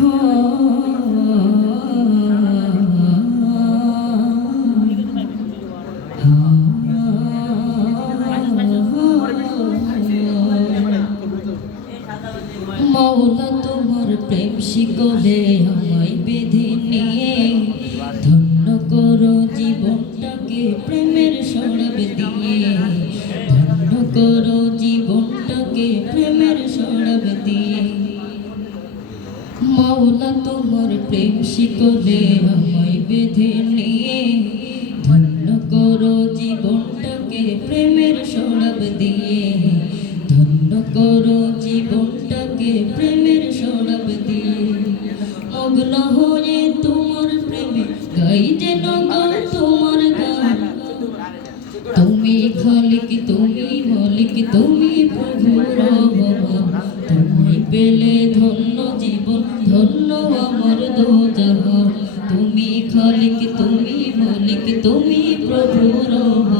মাওলা তোমার প্রেম শিকলে আমায় বেঁধে নিয়ে। ধন্য করো জীবনটাকে প্রেমের সরব দিয়ে। ধন্য করো জীবনটাকে প্রেমের সরব দিয়ে। মাওলা, তোমার প্রেম শিকলে আমায় বেঁধে নিয়ে। ধন্য করো জীবনটাকে প্রেমের সরব দিয়ে। ধন্য করো জীবনটাকে প্রেমের সরব দিয়ে। মগ্ন হয়ে তোমার প্রেমে গাই যেন তোমার গান। তুমি খালিক, তুমি মালিক, তুমি প্রভু পেলে ধন্য জীবন ধন্য আমার দো জাহান তুমি খালিক তুমি মালিক তুমি প্রভু রহমান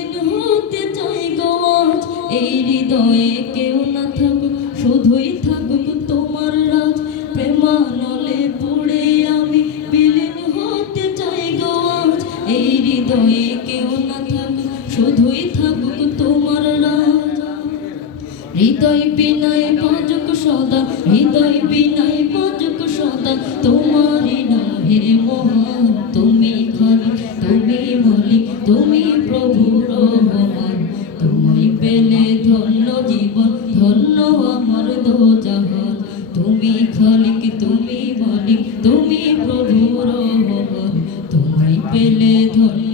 এই হৃদয়ে কেউ না থাকুক, শুধুই থাকুক তোমার রাজ। প্রেমানলে পুড়ে আমি বিলীন হতে চাই গো। এই হৃদয়ে কেউ না থাকুক, শুধুই থাকুক তোমার রাজ। হৃদয় বিনয় বাজুক সদা, হৃদয় বিনয় বাজুক সদা। তোমারই নাহে মহান, তুমি খালি তুমি মালিক তুমি প্রভু রহমান তুমি পেলে ধন্য